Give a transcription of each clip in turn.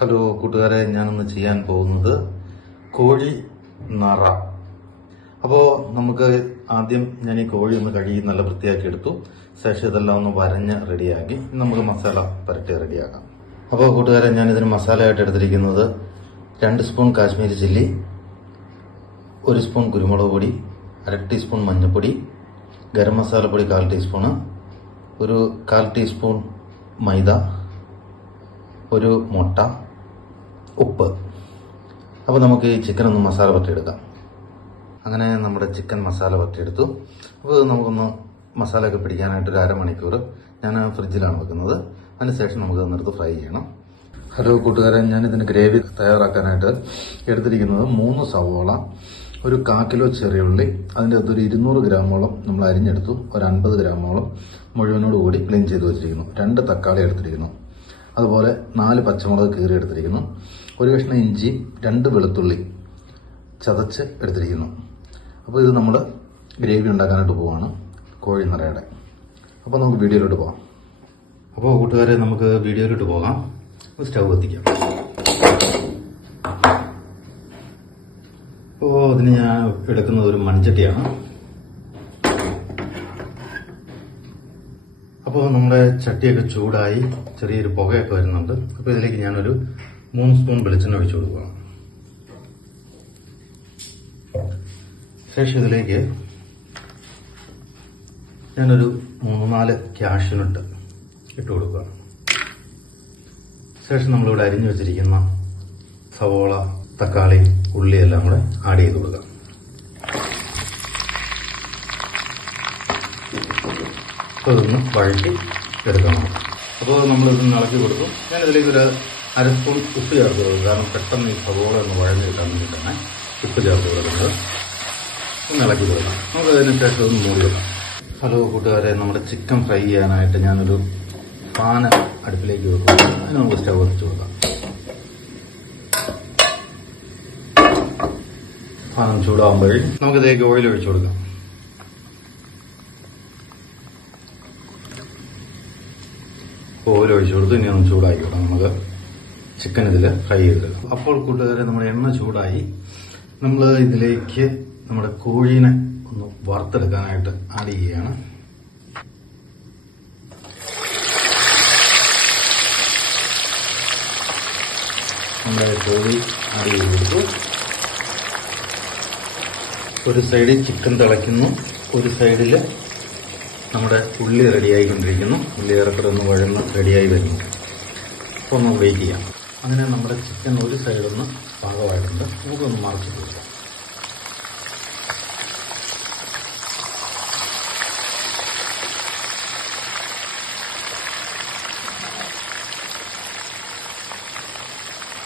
Hello കൂട്ടുകാരെ, ഞാനിന്ന് ചെയ്യാൻ പോകുന്നത് കോഴി നറ. അപ്പോൾ നമുക്ക് ആദ്യം ഞാൻ ഈ കോഴി ഒന്ന് കഴുകി നല്ല വൃത്തിയാക്കി എടുത്തു. ശേഷം ഇതെല്ലാം ഒന്ന് വരഞ്ഞ് റെഡിയാക്കി നമുക്ക് മസാല പുരട്ടി റെഡിയാക്കാം. അപ്പോൾ കൂട്ടുകാരെ, ഞാനിതിന് മസാലയായിട്ട് എടുത്തിരിക്കുന്നത് 2 സ്പൂൺ കാശ്മീരി ചില്ലി, 1 സ്പൂൺ കുരുമുളക് പൊടി, 1/2 ടീസ്പൂൺ മഞ്ഞൾപ്പൊടി, ഗരം മസാലപ്പൊടി 1/4 ടീസ്പൂണ്, ഒരു 1/4 ടീസ്പൂൺ മൈദ, ഒരു മുട്ട, ഉപ്പ്. അപ്പോൾ നമുക്ക് ഈ ചിക്കൻ ഒന്ന് മസാല പറ്റിയെടുക്കാം. അങ്ങനെ നമ്മുടെ ചിക്കൻ മസാല പറ്റിയെടുത്തു. അപ്പോൾ നമുക്കൊന്ന് മസാലയൊക്കെ പിടിക്കാനായിട്ട് ഒരു അരമണിക്കൂർ ഞാൻ ഫ്രിഡ്ജിലാണ് വെക്കുന്നത്. അതിനുശേഷം നമുക്ക് അന്നെടുത്ത് ഫ്രൈ ചെയ്യണം. ഹലോ കൂട്ടുകാരെ, ഞാനിതിന് ഗ്രേവി തയ്യാറാക്കാനായിട്ട് എടുത്തിരിക്കുന്നത് 3 സവോള, ഒരു 1/4 കിലോ ചെറിയുള്ളി, അതിൻ്റെ അകത്തൊരു 200 ഗ്രാമോളം നമ്മൾ അരിഞ്ഞെടുത്തു, ഒരു 50 ഗ്രാമോളം മുഴുവനോട് കൂടി ക്ലീൻ ചെയ്ത് വെച്ചിരിക്കുന്നു, 2 തക്കാളി എടുത്തിരിക്കുന്നു, അതുപോലെ 4 പച്ചമുളക് കീറി എടുത്തിരിക്കുന്നു, ഒരു കഷ്ണം ഇഞ്ചി, 2 വെളുത്തുള്ളി ചതച്ച് എടുത്തിരിക്കുന്നു. അപ്പോൾ ഇത് നമ്മൾ ഗ്രേവി ഉണ്ടാക്കാനായിട്ട് പോവാണ്, കോഴി നറയുടെ. അപ്പോൾ നമുക്ക് വീഡിയോയിലോട്ട് പോകാം. അപ്പോൾ കൂട്ടുകാരെ, നമുക്ക് വീഡിയോയിലോട്ട് പോകാം. സ്റ്റൗ കത്തിക്കാം. അപ്പോൾ അതിന് ഞാൻ എടുക്കുന്നത് ഒരു മൺചട്ടിയാണ്. അപ്പോൾ നമ്മുടെ ചട്ടിയൊക്കെ ചൂടായി ചെറിയൊരു പുകയൊക്കെ വരുന്നുണ്ട്. അപ്പോൾ ഇതിലേക്ക് ഞാനൊരു 3 സ്പൂൺ വെളിച്ചെണ്ണ ഒഴിച്ചു കൊടുക്കുക. ശേഷം ഇതിലേക്ക് ഞാനൊരു 3-4 കാഷ്യൂനട്ട് ഇട്ട് കൊടുക്കുക. ശേഷം നമ്മളിവിടെ അരിഞ്ഞു വെച്ചിരിക്കുന്ന സവോള, തക്കാളി, ഉള്ളി എല്ലാം കൂടെ ആഡ് ചെയ്ത് കൊടുക്കുക. അപ്പോൾ ഇതൊന്ന് വഴറ്റി എടുക്കണം. അപ്പോൾ നമ്മളിതൊന്ന് ഇളക്കി കൊടുത്തു. ഞാനിതിലേക്ക് ഒരു 1/2 സ്പൂൺ ഉപ്പ് ചേർത്ത് കൊടുക്കും, കാരണം പെട്ടെന്ന് ഈ സവോള ഒന്ന് വഴഞ്ഞ് കിട്ടാൻ വേണ്ടിയിട്ടാണ് ഉപ്പ് ചേർത്ത് കൊടുക്കുന്നത്. ഒന്ന് ഇളക്കി കൊടുക്കാം. നമുക്ക് അതിന് ശേഷം ഒന്ന് മൂടി വെക്കാം. ഹലോ കൂട്ടുകാരെ, നമ്മുടെ ചിക്കൻ ഫ്രൈ ചെയ്യാനായിട്ട് ഞാനൊരു പാൻ അടുപ്പിലേക്ക് വെക്കും. അതിന് നമുക്ക് സ്റ്റൗ വെച്ച് കൊടുക്കാം. പാനം ചൂടാകുമ്പോഴേ നമുക്കിതിലേക്ക് ഓയിൽ ഒഴിച്ചു കൊടുക്കാം. ഓയിൽ ഒഴിച്ചു കൊടുത്ത് ഇനി ഒന്ന് ചൂടാക്കിക്കോട്ടെ. നമുക്ക് ചിക്കൻ ഇതിൽ ഫ്രൈ ചെയ്തെടുക്കാം. അപ്പോൾ കൂട്ടുകാരെ, നമ്മുടെ എണ്ണ ചൂടായി. നമ്മൾ ഇതിലേക്ക് നമ്മുടെ കോഴീനെ ഒന്ന് വറുത്തെടുക്കാനായിട്ട് ആഡ് ചെയ്യുകയാണ്. നമ്മുടെ കോഴി ആഡ് ചെയ്ത് കൊടുത്തു. ഒരു സൈഡിൽ ചിക്കൻ തിളയ്ക്കുന്നു, ഒരു സൈഡിൽ നമ്മുടെ ഉള്ളി റെഡിയായിക്കൊണ്ടിരിക്കുന്നു. ഉള്ളി ഏറെക്കുറെ ഒന്ന് വഴന്ന് റെഡിയായി വരുന്നു. അപ്പോൾ ഒന്ന് വെയിറ്റ് ചെയ്യാം. അങ്ങനെ നമ്മുടെ ചിക്കൻ ഒരു സൈഡൊന്ന് പാകമായിട്ടുണ്ട്. നമുക്കൊന്ന് മറിച്ച് കൊടുക്കാം.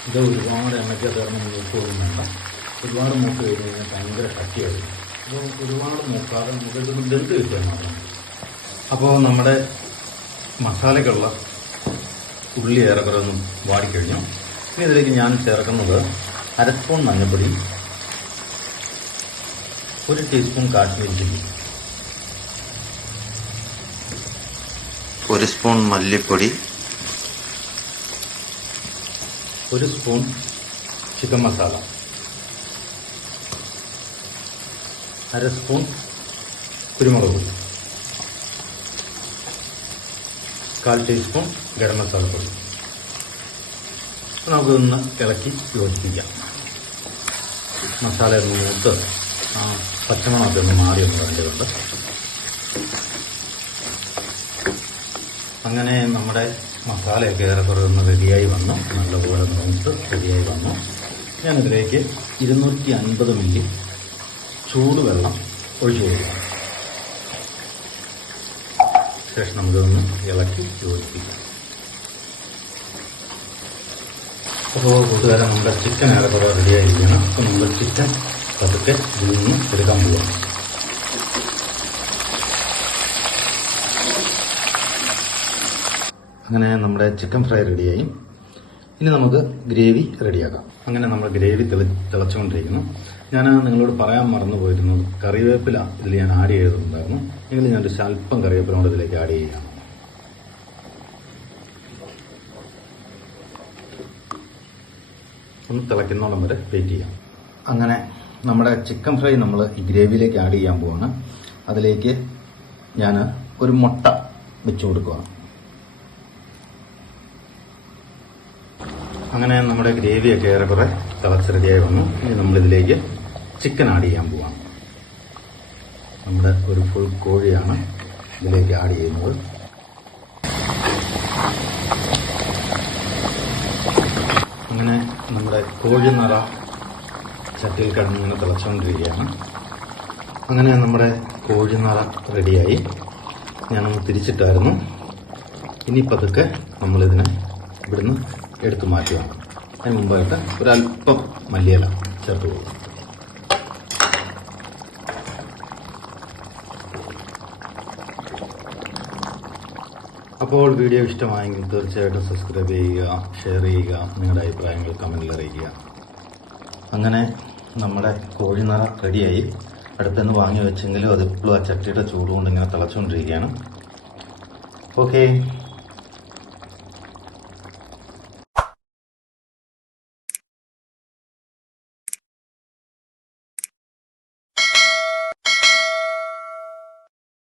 ഇത് ഒരുപാട് എണ്ണയ്ക്ക് ചേർന്ന് മൂക്കൊന്നും വേണ്ട. ഒരുപാട് മൂക്ക് കഴിഞ്ഞ് കഴിഞ്ഞാൽ ഭയങ്കര കട്ടിയായിരുന്നു. അപ്പോൾ ഒരുപാട് മൂക്കാതെ നമുക്ക് ഇതൊന്ന് വെന്ത് കിട്ടിയാൽ മാത്രം. അപ്പോൾ നമ്മുടെ മസാലയ്ക്കുള്ള ഉള്ളി ഏറെക്കുറെ ഒന്നും വാടിക്കഴിഞ്ഞു. ഇനി ഇതിലേക്ക് ഞാൻ ചേർക്കുന്നത് 1/2 സ്പൂൺ മഞ്ഞൾപ്പൊടി, 1 ടീസ്പൂൺ കാശ്മീരി ചില്ലി, 1 സ്പൂൺ മല്ലിപ്പൊടി, 1 സ്പൂൺ ചിക്കൻ മസാല, 1/2 സ്പൂൺ കുരുമുളക് പൊടി, 1/4 ടീസ്പൂൺ ഗരം മസാലപ്പൊടി. നമുക്കൊന്ന് ഇളക്കി യോജിപ്പിക്കാം. മസാല ഒന്ന് മൂത്ത് പച്ചമണമൊക്കെ ഒന്ന് മാറിയൊന്ന് വേണ്ടതുണ്ട്. അങ്ങനെ നമ്മുടെ മസാലയൊക്കെ ഏറെക്കുറെ ഒന്ന് റെഡിയായി വന്നു. നല്ലപോലെ മൂത്ത് റെഡിയായി വന്നു. ഞാനിതിലേക്ക് 250 മില്ലി ചൂടുവെള്ളം ഒഴിച്ചു കൊടുക്കാം. ശേഷം നമുക്കൊന്ന് ഇളക്കി യോജിപ്പിക്കാം. അപ്പോൾ കൂട്ടുകാരെ, നമ്മുടെ ചിക്കൻ ഏറെക്കുറെ റെഡിയായിരിക്കുകയാണ്. അപ്പോൾ നമ്മൾ ചിക്കൻ പതുക്കെ ഇതിൽ നിന്ന് എടുക്കാൻ പോവാം. അങ്ങനെ നമ്മുടെ ചിക്കൻ ഫ്രൈ റെഡിയായി. ഇനി നമുക്ക് ഗ്രേവി റെഡിയാക്കാം. അങ്ങനെ നമ്മൾ ഗ്രേവി തിളച്ചുകൊണ്ടിരിക്കുന്നു. ഞാൻ നിങ്ങളോട് പറയാൻ മറന്നു പോയിരുന്നത്, കറിവേപ്പില ഇതിൽ ഞാൻ ആഡ് ചെയ്തിട്ടുണ്ടായിരുന്നു. എങ്കിൽ ഞാനൊരു സ്വല്പം കറിവേപ്പില കൊണ്ട് ഇതിലേക്ക് ആഡ് ചെയ്യുകയാണ്. ഒന്ന് തിളയ്ക്കുന്നോളം വരെ വെയിറ്റ് ചെയ്യാം. അങ്ങനെ നമ്മുടെ ചിക്കൻ ഫ്രൈ നമ്മൾ ഈ ഗ്രേവിയിലേക്ക് ആഡ് ചെയ്യാൻ പോവാണ്. അതിലേക്ക് ഞാൻ ഒരു മുട്ട വെച്ചു കൊടുക്കുകയാണ്. അങ്ങനെ നമ്മുടെ ഗ്രേവിയൊക്കെ ഏറെക്കുറെ തിളച്ച് റെഡിയായി വന്നു. ഇനി നമ്മളിതിലേക്ക് ചിക്കൻ ആഡ് ചെയ്യാൻ പോവാണ്. നമ്മുടെ ഒരു ഫുൾ കോഴിയാണ് ഇതിലേക്ക് ആഡ് ചെയ്യുന്നത്. അങ്ങനെ നമ്മുടെ കോഴി നിറ ചട്ടിയിൽ കിടന്നിങ്ങനെ തിളച്ചുകൊണ്ടിരിക്കുകയാണ്. അങ്ങനെ നമ്മുടെ കോഴി നിറ റെഡിയായി. ഞാനൊന്ന് തിരിച്ചിട്ടായിരുന്നു. ഇനി പതുക്കെ നമ്മളിതിനെ ഇവിടുന്ന് എടുത്തു മാറ്റുകയാണ്. അതിന് മുമ്പായിട്ട് ഒരല്പം മല്ലിയില ചേർത്ത് കൊടുക്കും. അപ്പോൾ വീഡിയോ ഇഷ്ടമായെങ്കിൽ തീർച്ചയായിട്ടും സബ്സ്ക്രൈബ് ചെയ്യുക, ഷെയർ ചെയ്യുക, നിങ്ങളുടെ അഭിപ്രായങ്ങൾ കമൻറ്റിൽ അറിയിക്കുക. അങ്ങനെ നമ്മുടെ കോഴിനിറ റെഡിയായി. അടുത്തുനിന്ന് വാങ്ങി വെച്ചെങ്കിലും അതിപ്പോഴും ആ ചട്ടിയുടെ ചൂടുകൊണ്ട് ഇങ്ങനെ തിളച്ചുകൊണ്ടിരിക്കുകയാണ്. ഓക്കെ.